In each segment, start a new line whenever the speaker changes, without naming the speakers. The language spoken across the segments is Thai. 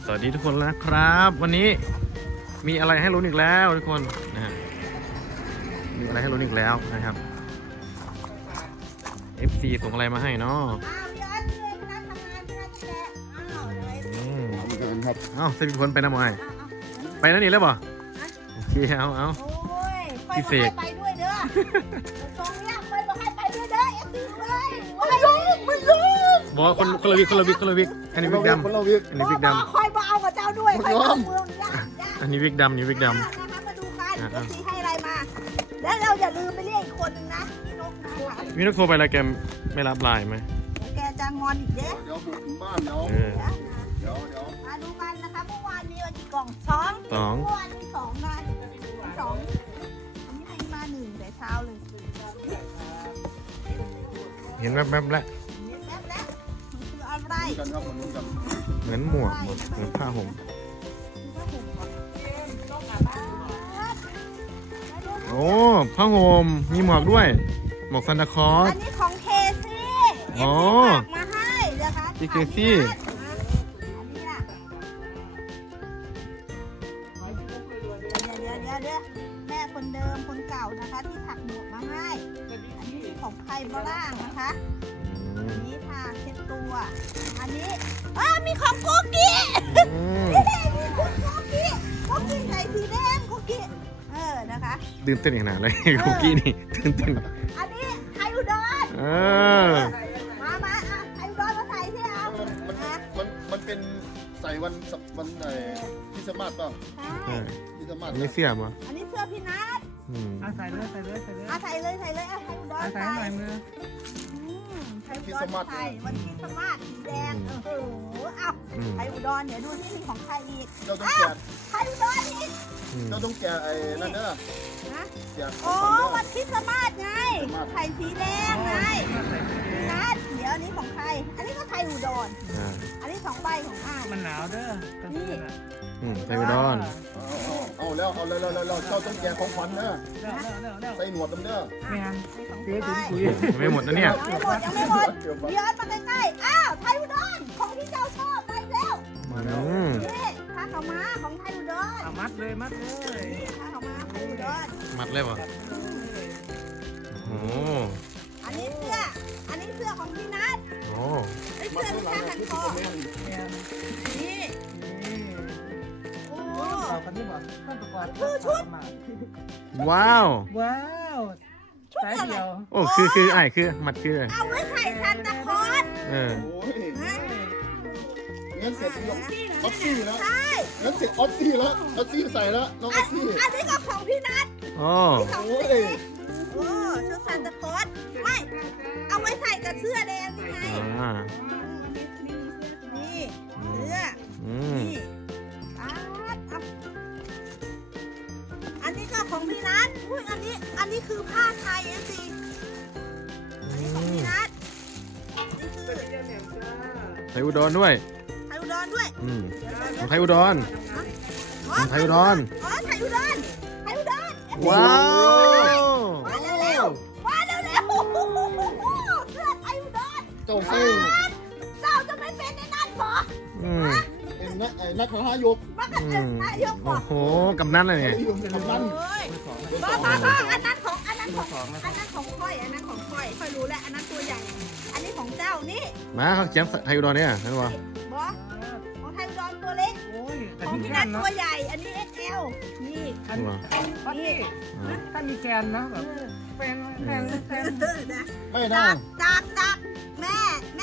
วัสดีทุกคนนะครับ วันนี้มีอะไรให้ลุ้นอีกแล้วทุกคนนะฮะมีอะไรให้ลุ้นอีกแล้วนะครับ FC ส่งอะไรมาให้เนาะ
พี่ออสเลยคณะทำงานคณะแกอะไร
ครับ
เอ้าเซฟิคนไปนะมอยไปนั่นนี่แล้วบ่โอเคเอา
โอ้ยค่อยมาให้ไปด้วยเด้อตรงเนี้ยค่อยมาให้ไปด้วยเด้อเอฟซีเลยไม่ยอม
บอกว่าคนละวิกอันนี้วิกดำ
คนละวิก
อันนี้วิกด
คอยมาเอากับเจ้าด้วยคอยมาเมืองยาก
ำอันนี้วิกดำ
นะคะมาดูกันเอฟซีให้อะไรมาแล้วเราอย่าลืมไปเรียกอีกคนนึงนะพี่นกนะคะ
มีนักโทรไปแล้วแกไม่รับไลน์ไหม
แกจะงอนอีกเด้
เดี๋ยวบุกถึงบ้านเดี๋ยว
เออ
เดี๋ยว
มาดูกันนะคะเมื่อวานมีกี่กล่องสอง
สอง
เมื่อวานมีสองนะสองอันนี้ให้มาหนึ่งแต่เช้าเลย
เห็นแวบๆแล้ว
นี่แป๊บแล้วมันคืออะไร
กันครับผมกัน
เหมือนหมวกเหมือนผ้าห่มโอ้ผ้าห่มมีหมวกด้วยหมวกซันตาคลอส
อันนี้ของเคซี่
อ๋อ
ฝากมาให้นะคะ
ที่เคซี่
อันนี้ล่ะเดี๋ยวแม่คนเดิมคนเก่านะคะที่ถักหมวกมาให้อันนี้ของใครบ้างนะคะ อันนี้ค่ะเช็ดตัวอันนี้มีของโกกี้
อืม
มีคุณโกกี้ใส่สีแดงโกกี้นะคะ
ตื่นเต้นขนาดเลยคุกกี้นี่ตื่นเต้น
อันนี้ไทยอุดร
เออ
มาไทยอุดรมาใส่ที่เอา
มันเป็นใส่วันไหนที่สมาร์ทป่ะ
ใช่
ที่สมาร์ท
อันนี้เสียบอ่ะ
อันนี้เสื้อพี่นัท
อืม
ใส่เลย
ใส่เลยไทยอุดร
ใส่
ใส่
หน่อยมือ
ไทยอุดรใส่วันคริสต์มาสสีแดงโอ้โหเอ้า
อืม
ไทยอุดรเดี๋ยวดูที่มีของใครอีก
เจ้าต้องแกะ
ไทยอุดรอีก
อืม
เจ้าต้องแกะไอ้นั่นเด้อ
นะ
แกะ
โอ้วันคริสต์มาสไงไข่สีแดงไงนัดเดี๋ยวอันนี้ของใคร อันนี้ก็ไทยอุดร
อ่า
อันนี้2 ใบของอ้าย
มันหนาวเด้อกันคืนอ่ะ
อืมไทยอุดร
เอาแล้วเจ้าต้องแกะของขวัญเด้อ
เร็ว
ใส่หนวดมันเด้อ
แม่ง
ของ
เจ๊
ใคร
ถึงคุย
ยังไม่หมดนะเนี่ย
ยังไม่หมดเดี๋ยวมาใกล้ๆอ้าวไทยอุดรของที่เจ้าชอบไปแล้ว
อืม
นี่ผ้าขาวม้าของไทยอุดร
มัดเลย
นี่ผ้าขาวม้าไทยอุดร
มัดเลยป่ะโอ้โห
อันนี้เสื้อของพี่นัท
โอ้
ไอ้เสื้อที่ผ้าพันคอ
แม่ง
นี่ โอ้
ต่อกันที่บอกต้นประกอบมา
ว้าว
ว้าวสายเดียว
โอ้คือไอ้คือมัดคือ
เอาไว้ใส่ซันตาคลอส
เออ
โอ้ย
นะ
งั้นเสร็จออฟซี่แล้ว
ใช่
งั้นเสร็จออฟซี่แล้วออฟซี่ใส่แล้วน้องออฟซี่
อันนี้ก็ของพี่นัท
โอ้
ของ
โอ้
พี่
ย
โอ้เสื้อซันตาคลอสไม่เอาไว้ใส่กับเสื้อแดงนี่ไง
อ่า
นี่เสื้อ
อืม
นี่อันนี้ก็ของพี่นัทอุ้ยอันนี้คือผ้าไทยเอซีอันนี้ของพี่นัทนี่คือ
ไทยอุดรด้วย
ไทยอุดรด้วย
อืม
เดี๋ยว
ของไทยอุดร ของไทยอุดร
อ๋อไทยอุดรไทยอุดร
ว้าว
มาเร็วโอ้โหเสื้อไทยอุดร
เจ้าใส่
เจ้าจะไม่เป็นในนั้นเหรอ
อืม
เป็นนักพายก
มากันเถอะนายกบ
โอ้
อก
โหกำนันเลยเนี่ย
ที่อยู่กับมัน
เฮ้ย
เป็น
บ้า
สอง
บ้าอันนั้นของค่อยรู้แล้วอันนั้นตัวใหญ่ อันนี้ของเจ้านี่
มาเขาเขียนไทยอุดรเนี่ยนั่นวะ
บอของไทยอุดรตัวเล็ก
โอ้ย
ของพี่นัทตัวใหญ่ อันนี้ XL นี่
อันนี้ถ้ามีแกนนะแบบแปลง
นะ
ไม่ได้
จากแม่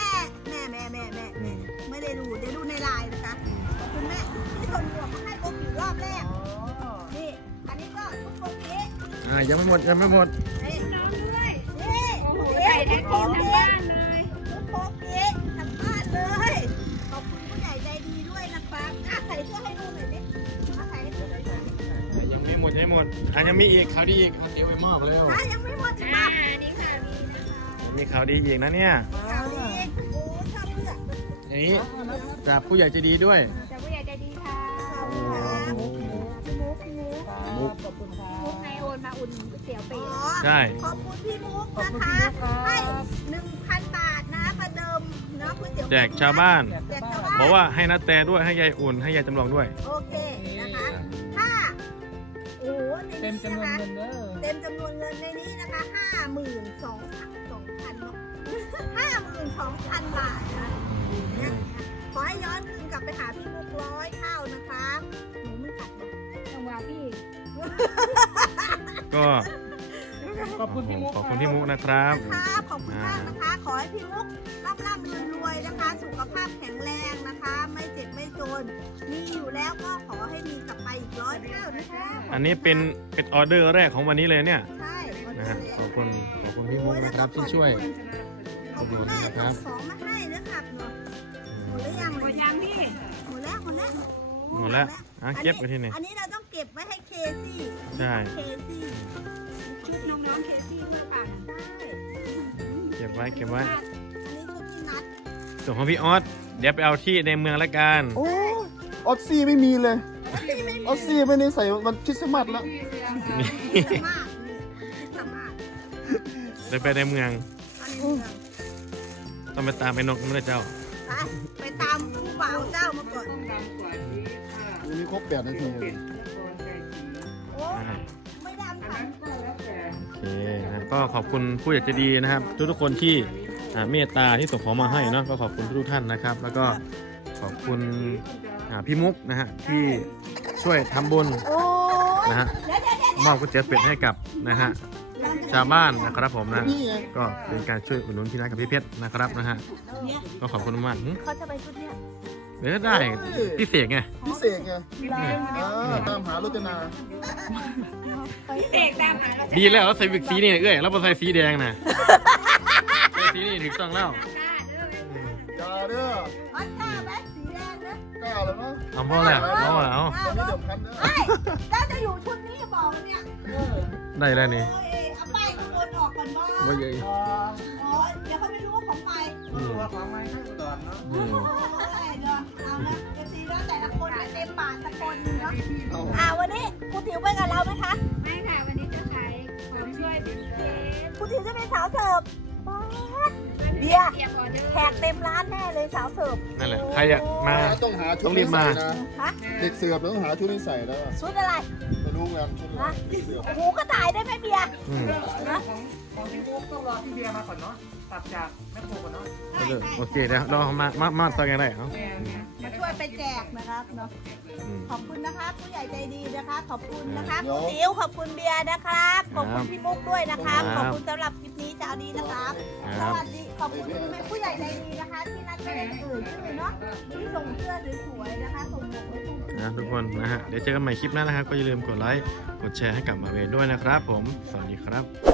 ไม่ได้ดูเดี๋ยวดูในไลน์นะคะขอบคุณแม่ที่ส่งหมวกมาให้โกกิรอบแรกนี่อันนี้ก็ชุดโกกิ
ยังไม่หมด
นี่น้องด้วยนี่ใส่ได้ของทั้งบ้านเลยชุดโกกิทั้งบ้านเลยขอบคุณผู้ใหญ่ใจดีด้วยนะครับใส่เสื้อให้ดูหน่อยดิใส่ให้ดูหน่อย
ยังไม่หมดยังมีอีกข่าวดีอีกคนเดียวไปมอบแล้ว
ยังไม่หมดอีกป่ะ
มีข่าวดีอีกนะเนี่ย
ข่าวดีโอ้ชอบเสื้อ
อย่างนี้จากผู้ใหญ่ใจดีด้วย
จากผู้ใหญ่ใจดีค่ะ
ขอบคุณครับ
มุก
ขอบคุณครั
มุกในโอนมาอุ่นก๋วยเตี๋ยวเป็ด
ใช่
ขอบคุณพี่มุกนะคะให้ 1,000 บาทนะมาเดิมเนาะก๋วยเตี๋ยว
แจกชาวบ้าน
แจกชาวบ้าน
บอกว่าให้นัดแต่ด้วยให้ยายอุ่นให้ยายจำลองด้วย
โอเคนะคะถ้าโอ้โหใน
เต็ม
นี้
จำนวน
นะคะ
เงินเด้อ
เต็มจำนวนเงินในนี้นะคะ52,000 เนาะ52,000 บาทนะเนี่ยขอให้ย้อนคืนกลับไปหาพี่มุก100 เท่านะคะหนูไม่ขัดหรอก
จังหวะพี่
ก็
ขอบคุณพี่มุก
ขอบคุณพี่มุกนะครับ
ครับขอบคุณมากนะคะ ขอให้พี่มุกร่ำรวยนะคะ สุขภาพแข็งแรงนะคะ ไม่เจ็บไม่จน มีอยู่แล้วก็ขอให้มีกลับไปอีก100 เท่านะคะ
อันนี้เป็นออเดอร์แรกของวันนี้เลยเนี่ย
ใช่วัน
นะ
นี้
ฮะ
เลย
ขอบคุณพี่มุกนะครับที่ช่วย
ขอบคุณแม่ส่งของมาให้นะครับเนาะหมดหรือยัง
หม
เล
ด
ย
ยังพี่
หมดแล้วหมดแล้ว
หมดแล้วอ่ะเก็บไว้ที่นี่
อันนี้เราต้องเก็บไว้ให้เคซี่
ใช่
เคซี่
ชุดน้องๆเคซี่ด้วยค่ะ
ใช่
เก็บไว้
อันนี้ชุดที่นัด
ส่วนของพี่ออสเดี๋ยวไปเอาที่ในเมืองละกัน
โอ้ออสซี่ไม่มีเลย ออสซี่ไม่ได้ใส่วันคริสต์มาสแล้ว
นี่สามารถนี่สามารถ
เดี๋ยวไปในเมือง
อันนี้เมือง
ต้องไปตามไอ้นกมันเลยเจ้า
ไปตามผู้บ่าวเจ้ามาก่อน
ต้องดังกว่านี้ค่ะ
วันนี้ครบ8 นาทีเลย
โอ้ไม่ดำค่ะ
ก็แล้วแต่
โอเคนะก็ขอบคุณผู้ใหญ่ใจดีนะครับ ทุกคนที่เมตตาที่ส่งของมาให้เนาะก็ขอบคุณทุกท่านนะครับ แล้วก็ขอบคุณพี่มุกนะฮะที่ช่วยทำบุญ
โอ้ย
นะฮะ
เดี๋ยว
มอบก๋วยเตี๋ยวเป็ดให้กับนะฮะชาวบ้านนะครับผมนะ
นี่ไง
ก็เป็นการช่วยอุดหนุนพี่นัทกับพี่เพชรนะครับนะฮะ
เนี่ย
ก็ขอบคุณมากๆหึ
เขาจะไปชุดเนี้ย
เดี๋ยวได้พี่เสกไง
พิเศษไงตามหารจนา
พี่เสกตามหาเราจะ
ดีแล้วใส่วิกสีนี่เอ้ยแล้วมาใส่สีแดงนะใส่สีนี่ถูกต้องแล้ว
ค่ะเด้อ
อย่าเด้อ
อ๋อกล้าไหมสีแดงนะ
กล้าแล้วเนาะ
เอาพ่อแล้วเอาแล้ว
ตอนนี้เดี๋ยวพันเด้อ
เฮ้ยเจ้าจะอยู่ชุดนี้บอกเนี่ย
ได้แล้วนี่
โอ้ยเอาป้ายข้างบนออกก่อนบ้าง
ว่าเยอะ
อ๋อเดี๋ยวเขาไม่รู้ว่าของใหม่
ตัวของไม้ข้างอุดรเนาะ
โอ้ยเดี๋ยวเอาละเดี๋ยวซีแล้วแต่ละคนเต็มปากตะคนเนาะ
เอา
วันนี้ครูติ๋วไปกับเราไหมคะ
ไม่ค่ะ วันนี้จะขายของช่วยเป็นเคส
ครูติ๋วจะเป็นสาวเสิร์ฟป๊าด เบียร์
เตรียมออเดอร์
แขกเต็มร้านแน่เลยสาวเสิร์ฟ
นั่นแหละใครอยากมา
ต้องหาชุ
ต้
ด
องรี
นี้
บ
ใส่
มา
นะ
ฮะ
เด็กเสือบต้องหาชุดนี้ใส่แล้วอะ
ชุดอะไร
ไม่รู้งานชุดอะไรเด็กเสือบ
โอ้โหก็ถ่ายได้ไหมเบียร์
อืม
ของพี่มุกต้องรอพี่เบียร์มาก่อนเนาะตัดจากแม่โคก่อนเนาะ
โอเคเดี๋ยวเรามาต่อกันได้เอา
แม่เนี่ย
มาช่วยไปแจกนะครับเนาะ
อืม
ขอบคุณนะคะผู้ใหญ่ใจดีนะคะ ขอบคุณนะคะครูติ๋วขอบคุณเบียร์นะครับ ขอบคุณพี่มุกด้วยนะครับ ขอบคุณสำหรับคลิปนี้เจ้าดีนะครับ
ค
ส
รับ
วัสดี ขอบคุณผู้ใหญ่ใจดีนะคะ ที่นัดไม่ได้เอ่ยชื่อเนาะที่ส่งเสื้อสวยๆนะคะ ส่งหมวกไว้ทุก
นะทุกคนนะฮะเดี๋ยวเจอกันใหม่คลิปหน้านะครับ ก็อย่าลืมกดไลค์กดแชร์ให้กับมาเวด้วยนะครับผมสวัสดีครับ